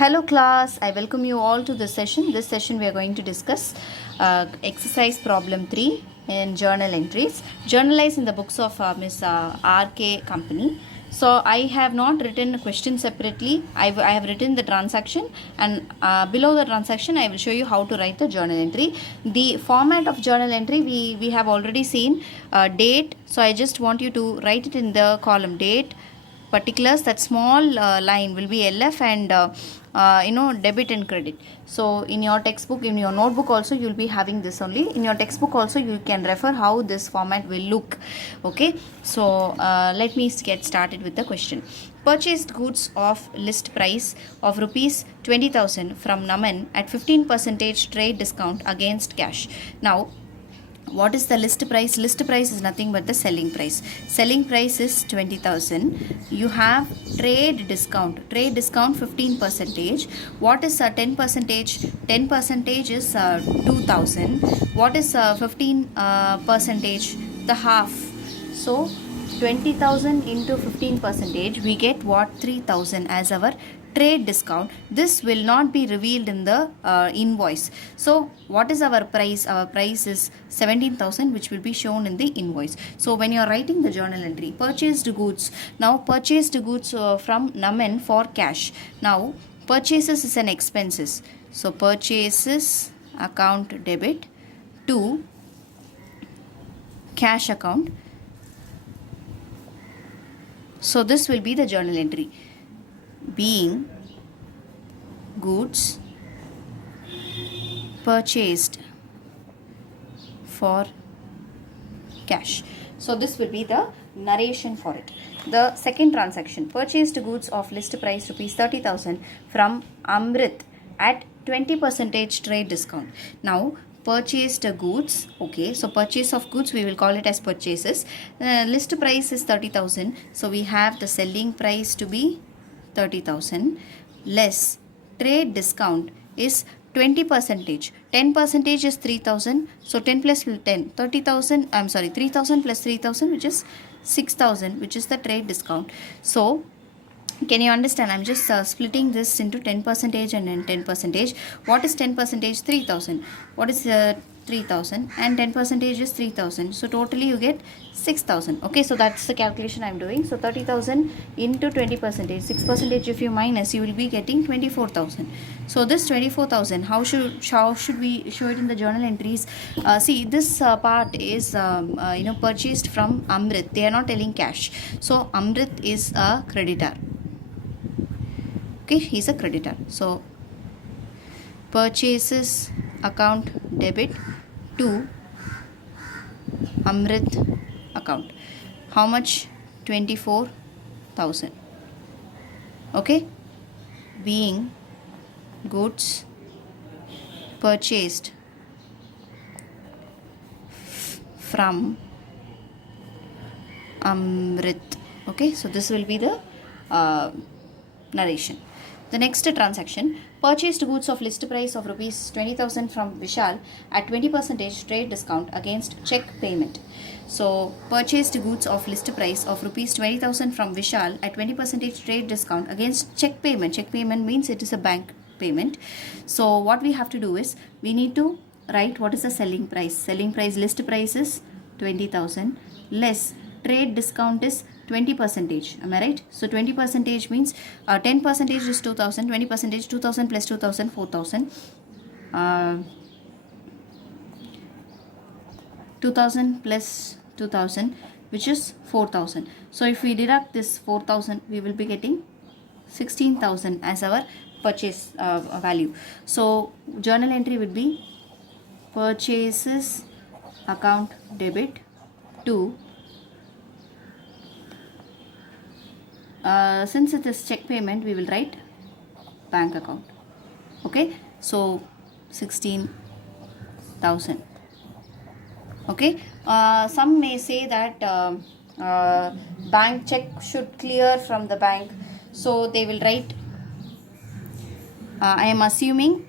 Hello class, I welcome you all to this session. This session we are going to discuss exercise problem 3 in journal entries. Journalize in the books of Miss R.K. Company. So I have not written a question separately. I have written the transaction, and below the transaction I will show you how to write the journal entry. The format of journal entry we have already seen. Date. So I just want you to write it in the column date. Particulars, that small line will be LF and debit and credit. So in your textbook, in your notebook also you will be having this only. In your textbook also you can refer how this format will look. Okay, so let me get started with the question. Purchased goods of list price of rupees 20,000 from Naman at 15% trade discount against cash. Now what is the list price? List price is nothing but the selling price. Selling price is 20,000. You have trade discount 15%. What is 10%? 10% is 2,000. What is 15%? The half. So 20,000 into 15%, we get what? 3,000 as our trade discount. This will not be revealed in the invoice. So what is our price? Our price is 17,000, which will be shown in the invoice. So when you are writing the journal entry, purchased goods. Now purchased goods from Naman for cash. Now purchases is an expenses. So purchases account debit to cash account. So this will be the journal entry. Being goods purchased for cash. So this will be the narration for it. The second transaction, purchased goods of list price rupees 30,000 from Amrit at 20% trade discount. Now purchased goods, okay, so purchase of goods we will call it as purchases. List price is 30,000, so we have the selling price to be 30,000 less trade discount is 20%. 10% is 3,000. So 10 plus 10, 30,000. I'm sorry, 3,000 plus 3,000, which is 6,000, which is the trade discount. So can you understand? I'm just splitting this into 10% and then 10%. What is 10%? 3,000. What is 3,000? And 10% is 3,000. So totally you get 6,000. Okay, so that's the calculation I'm doing. So 30,000 into 20%. 6% if you minus, you will be getting 24,000. So this 24,000, how should we show it in the journal entries? See, this part is purchased from Amrit. They are not telling cash. So Amrit is a creditor. Okay, he's a creditor. So purchases account debit to Amrit account. How much? 24,000. Okay, being goods purchased from Amrit. Okay, so this will be the narration. The next transaction, purchased goods of list price of rupees 20,000 from Vishal at 20% trade discount against check payment. So purchased goods of list price of rupees 20,000 from Vishal at 20% trade discount against check payment. Check payment means it is a bank payment. So what we have to do is we need to write what is the selling price. Selling price, list price is 20,000 less trade discount is 20%. Am I right? So 20% means 10% is 2,000, 20% 2,000 plus 2,000, 4,000. 2,000 plus 2,000, which is 4,000. So if we deduct this 4,000, we will be getting 16,000 as our purchase value. So journal entry would be purchases account debit to since it is check payment, we will write bank account. Okay, so 16,000. Okay, some may say that bank check should clear from the bank, so they will write I am assuming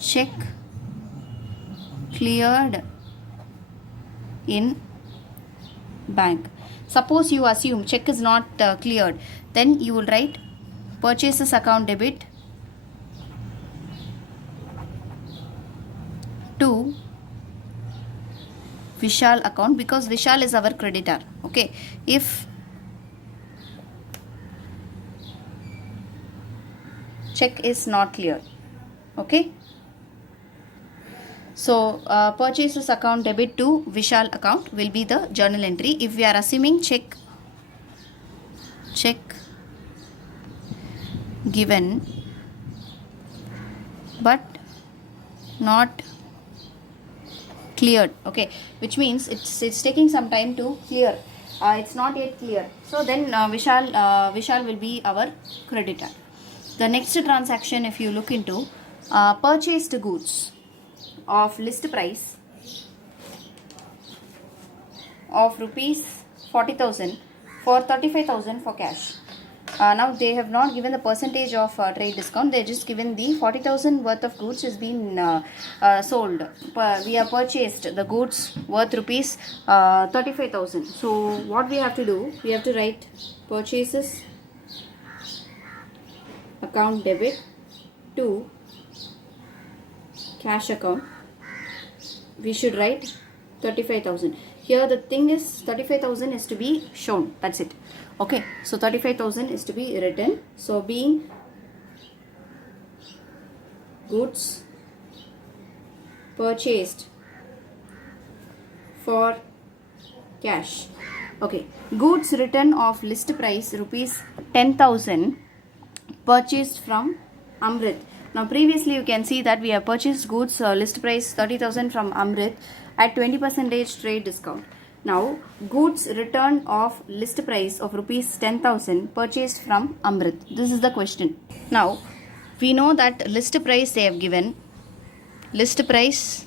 check cleared in bank. Suppose you assume check is not cleared, then you will write purchases account debit to Vishal account, because Vishal is our creditor. Okay, if check is not clear. Okay, so purchases account debit to Vishal account will be the journal entry. If we are assuming check given but not cleared, okay, which means it's taking some time to clear, it's not yet clear, so then Vishal will be our creditor. The next transaction, if you look into purchased goods of list price of rupees 40,000 for 35,000 for cash. Now they have not given the percentage of trade discount, they just given the 40,000 worth of goods is been sold. We have purchased the goods worth rupees 35,000. So what we have to do, we have to write purchases account debit to cash account. We should write 35,000. Here the thing is 35,000 is to be shown, that's it. Okay, so 35,000 is to be written. So being goods purchased for cash. Okay, goods written of list price rupees 10,000 purchased from Amrit. Now previously you can see that we have purchased goods list price 30,000 from Amrit at 20% trade discount. Now goods returned of list price of rupees 10,000 purchased from Amrit. This is the question. Now we know that list price they have given, list price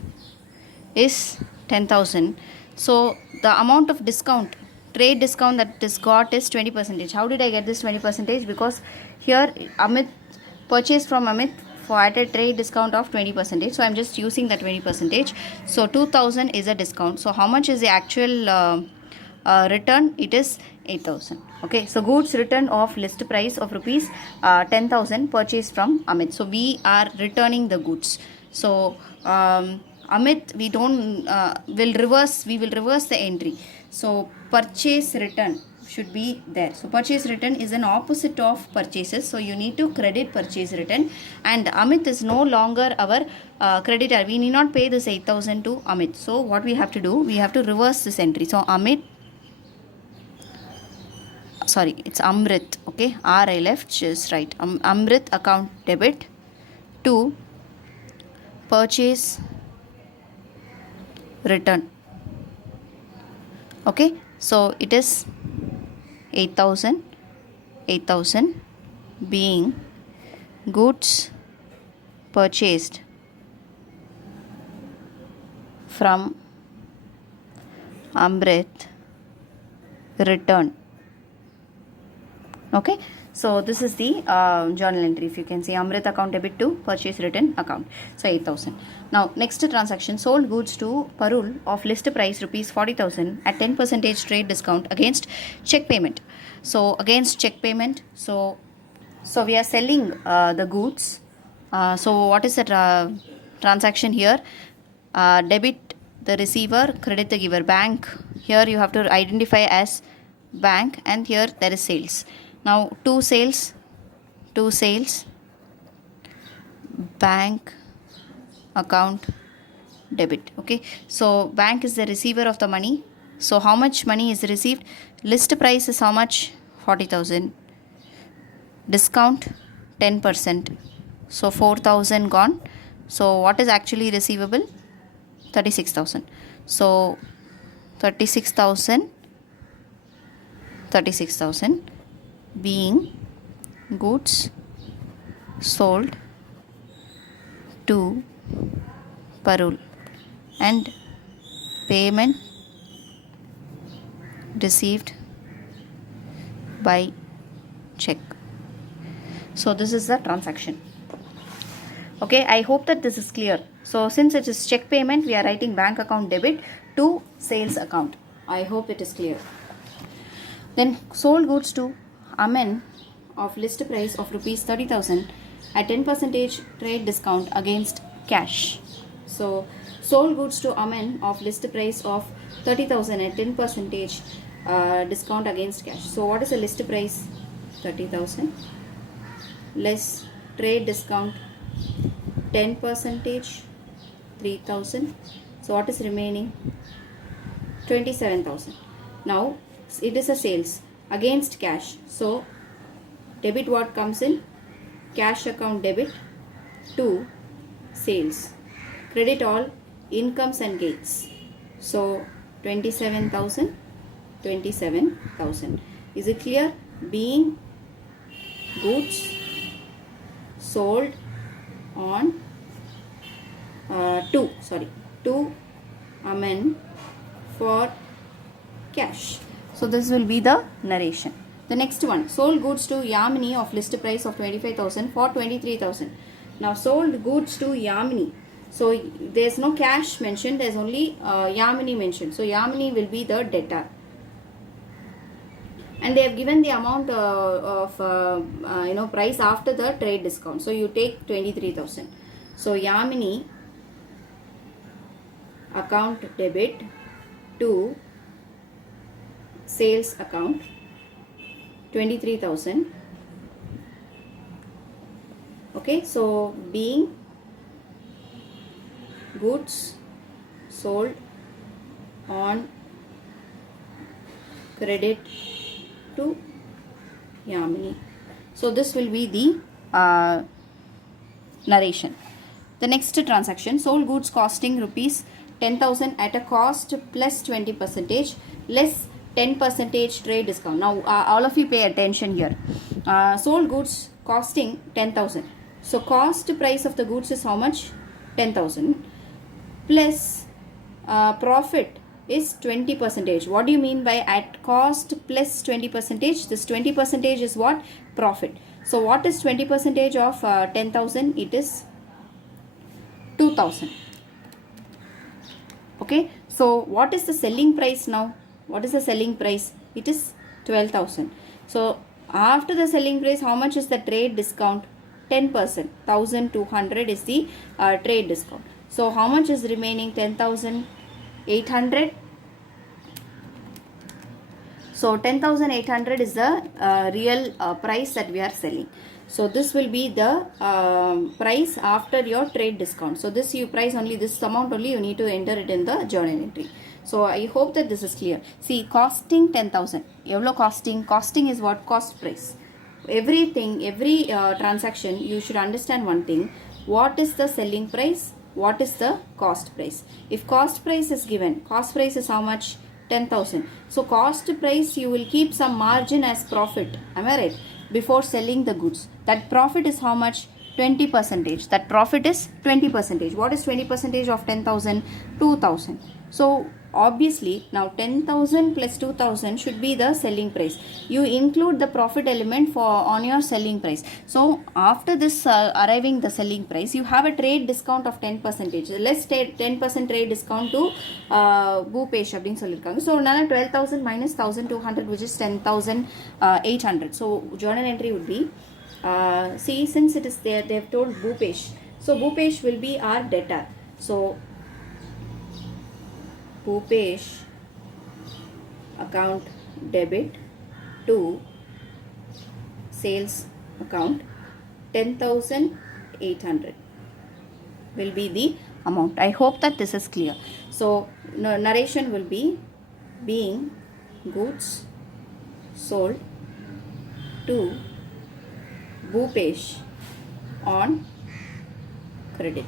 is 10,000. So the amount of discount, trade discount that is got is 20%. How did I get this 20%? Because here Amit purchased from Amit for at a trade discount of 20%. So I'm just using the 20%. So 2,000 is a discount. So how much is the actual return? It is 8,000. Okay, so goods return of list price of rupees 10,000 purchased from Amit. So we are returning the goods. So Amit, we don't we will reverse the entry. So purchase return should be there. So purchase return is an opposite of purchases. So you need to credit purchase return, and Amit is no longer our creditor. We need not pay this 8,000 to Amit. So what we have to do, we have to reverse this entry. So Amit, sorry, it's Amrit. Okay, R I left, just right. Amrit account debit to purchase return. Okay, so it is 8,000 being goods purchased from Amrit return. Okay, so this is the journal entry. If you can see, Amrit account debit to purchase return account. So 8,000. Now next transaction, sold goods to Parul of list price rupees 40,000 at 10% trade discount against check payment. So against check payment, so we are selling the goods. So what is the transaction here? Debit the receiver, credit the giver. Bank, here you have to identify as bank, and here there is sales. Now two sales, bank account debit. Okay, so bank is the receiver of the money. So how much money is received? List price is how much? 40,000. Discount 10%. So 4,000 gone. So what is actually receivable? 36,000. So 36,000 being goods sold to Parul and payment received by check. So this is the transaction. Okay, I hope that this is clear. So since it is check payment, we are writing bank account debit to sales account. I hope it is clear. Then sold goods to Aman of list price of rupees 30,000 at 10% trade discount against cash. So sold goods to Aman of list price of 30,000 at 10% discount against cash. So what is the list price? 30,000 less trade discount 10%, 3,000. So what is remaining? 27,000. Now it is a sales against cash. So debit what comes in? Cash account debit to sales. Credit all incomes and gains. So 27,000, 27,000. Is it clear? Being goods sold on to Aman for cash. So this will be the narration. The next one, sold goods to Yamini of list price of 25,000 for 23,000. Now sold goods to Yamini. So there is no cash mentioned, there is only Yamini mentioned. So Yamini will be the debtor. And they have given the amount of price after the trade discount. So you take 23,000. So Yamini account debit to sales account 23,000. Okay, so being goods sold on credit to Yamini. So this will be the narration. The next transaction, sold goods costing rupees 10,000 at a cost plus 20% less 10% trade discount. Now all of you pay attention here. Sold goods costing 10,000. So cost price of the goods is how much? 10,000 plus profit is 20%. What do you mean by at cost plus 20%? This 20% is what? Profit. So what is 20% of 10,000? It is 2,000. Okay, so what is the selling price now? What is the selling price? It is 12,000. So after the selling price, how much is the trade discount? 10%. 1,200 is the trade discount. So how much is remaining? 10,800. So 10,800 is the real price that we are selling. So this will be the price after your trade discount. So this you price only, this amount only you need to enter it in the journal entry. So I hope that this is clear. See, costing 10,000. Evlo costing? Costing is what? Cost price. Everything, every transaction, you should understand one thing. What is the selling price? What is the cost price? If cost price is given, cost price is how much? 10,000. So cost price you will keep some margin as profit. Am I right? Before selling the goods. That profit is how much? 20%. That profit is 20%. What is 20% of 10,000? 2,000. So obviously now 10,000 plus 2,000 should be the selling price. You include the profit element for on your selling price. So after this arriving the selling price, you have a trade discount of 10%. Let's take 10% trade discount to Bhupesh அப்படின்னு சொல்லிருக்காங்க. So now 12,000 minus 1,200 which is 10,800. So journal entry would be see, since it is there, they have told Bhupesh. So Bhupesh will be our debtor. So Bhupesh account debit to sales account 10,800 will be the amount. I hope that this is clear. So narration will be being goods sold to Bhupesh on credit.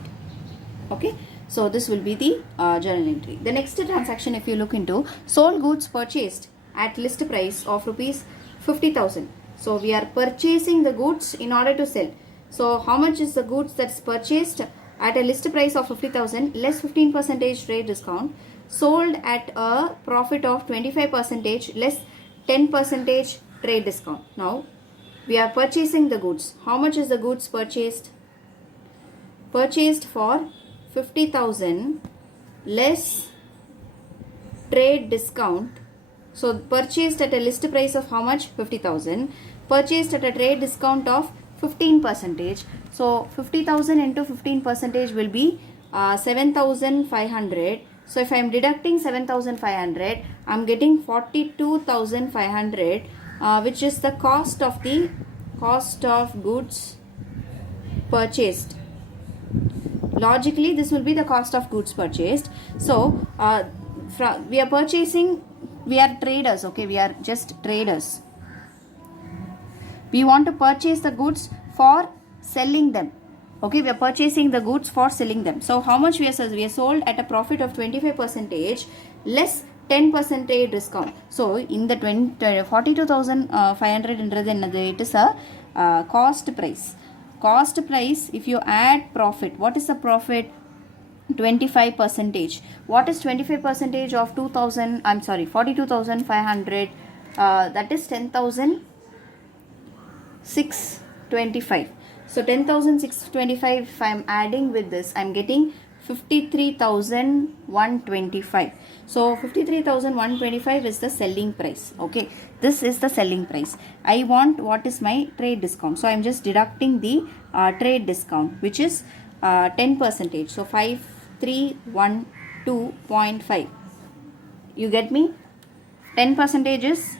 Okay. So this will be the journal entry. The next transaction, if you look into, sold goods purchased at list price of rupees 50,000. So we are purchasing the goods in order to sell. So how much is the goods that's purchased at a list price of 50,000 less 15% trade discount, sold at a profit of 25% less 10% trade discount. Now we are purchasing the goods. How much is the goods purchased? Purchased for 50,000 less trade discount. So purchased at a list price of how much? 50,000 purchased at a trade discount of 15%. So 50,000 into 15% will be 7,500. So if I am deducting 7,500, I am getting 42,500, which is the cost of goods purchased. Logically, this will be the cost of goods purchased. So we are purchasing, we are traders, okay, we are just traders. We want to purchase the goods for selling them. Okay, we are purchasing the goods for selling them. So how much we are sold at a profit of 25% less 10% discount. So in the 42,500 it is a cost price. Cost price, if you add profit, what is the profit? 25%. What is 25% of 2,000? I'm sorry, 42,500. That is 10,625. So 10,625, if I am adding with this, I am getting 53,125. So 53,125 is the selling price. Okay, this is the selling price. I want what is my trade discount. So I am just deducting the trade discount, which is 10%. So 5312.5. You get me? 10% is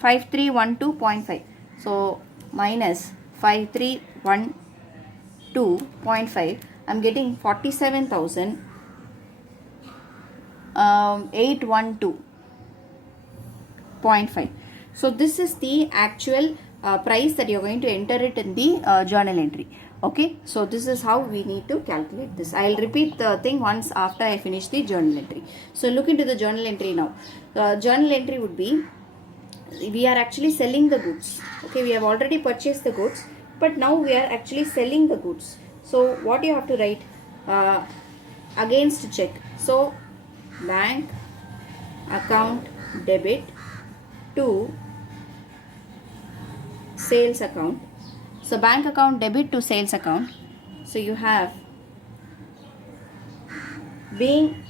5312.5. So minus 5312.5, I'm getting 47,812.5. So this is the actual price that you're going to enter it in the journal entry. Okay, so this is how we need to calculate this. I'll repeat the thing once after I finish the journal entry. So look into the journal entry now. Journal entry would be, we are actually selling the goods. Okay, we have already purchased the goods, but now we are actually selling the goods. So what you have to write? Against check. So bank account debit to sales account. So bank account debit to sales account. So you have being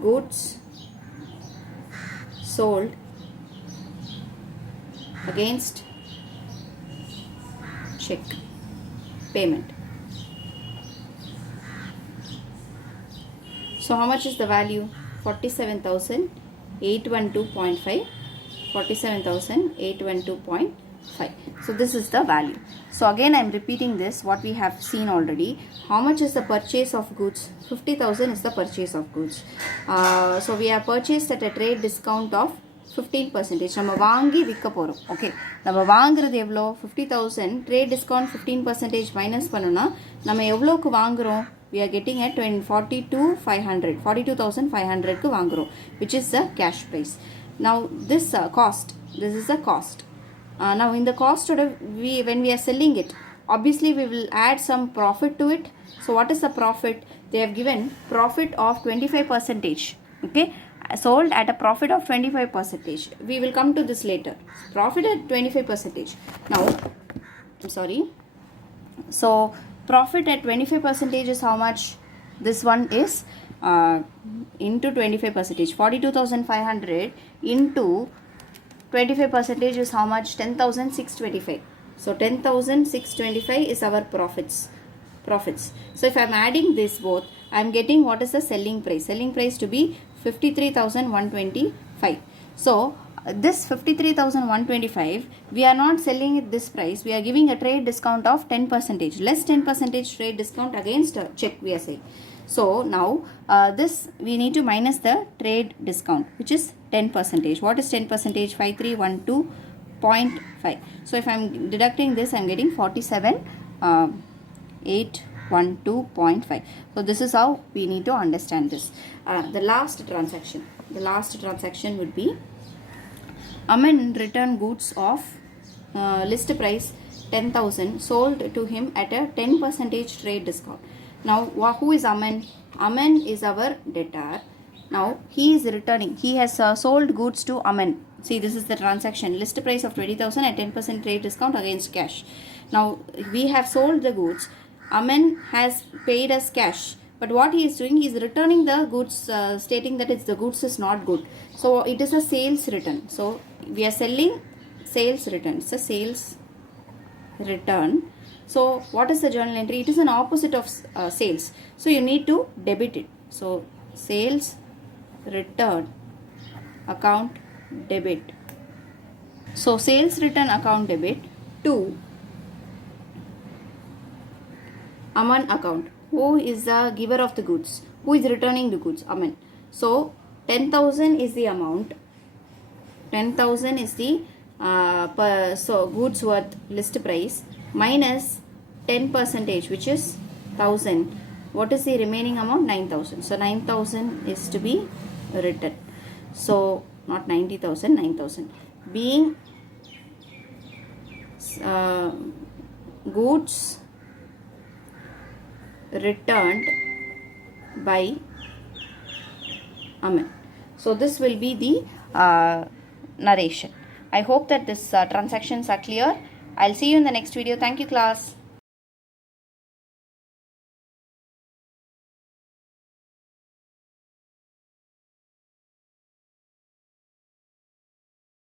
goods sold against check payment. So how much is the value? 47,812.5. 47,812.5. So this is the value. So again I am repeating this, what we have seen already. How much is the purchase of goods? 50,000 is the purchase of goods. So we have purchased at a trade discount of 15%. நம்ம வாங்கி விற்க போகிறோம். Okay, நம்ம வாங்குறது எவ்வளோ? 50,000. Trade discount 15% minus பண்ணோன்னா நம்ம எவ்வளோக்கு வாங்குகிறோம்? We are getting at 42,500. 42,500க்கு வாங்குகிறோம், which is the cash price. Now this cost, this is the cost. Now in the cost, when we are selling it, obviously we will add some profit to it. So what is the profit? They have given profit of 25%. Okay, sold at a profit of 25%. We will come to this later. Profit at 25%. Now I'm sorry, so profit at 25% is how much? This one is into 25%. 42,500 into 25% is how much? 10,625. So 10,625 is our profits. So if I am adding this both, I am getting what is the selling price? Selling price to be 53,125. So this 53,125, we are not selling it this price. We are giving a trade discount of 10%, less 10% trade discount against check, we are saying. So now this we need to minus the trade discount, which is 10%. What is 10%? 5312.5. So if I am deducting this, I am getting 47,812.5. So this is how we need to understand this. The last transaction would be Aman return goods of list price 10,000 sold to him at a 10% trade discount. Now who is Aman? Aman is our debtor. Now he is returning. He has sold goods to Aman. See, this is the transaction. List price of 20,000 at 10% trade discount against cash. Now we have sold the goods. Aman has paid us cash. But what he is doing, he is returning the goods, stating that the goods is not good. So it is a sales return. So we are selling sales return. It's a sales return. So what is the journal entry? It is an opposite of sales. So you need to debit it. So sales return account debit. So sales return account debit to Aman account. Who is the giver of the goods? Who is returning the goods? Aman. So 10,000 is the amount. 10,000 is the goods worth list price minus 10% which is 1,000. What is the remaining amount? 9,000. So 9,000 is to be written. So not 90,000, 9,000. Being goods returned by Aman. So this will be the narration. I hope that this transactions are clear. I'll see you in the next video. Thank you, class.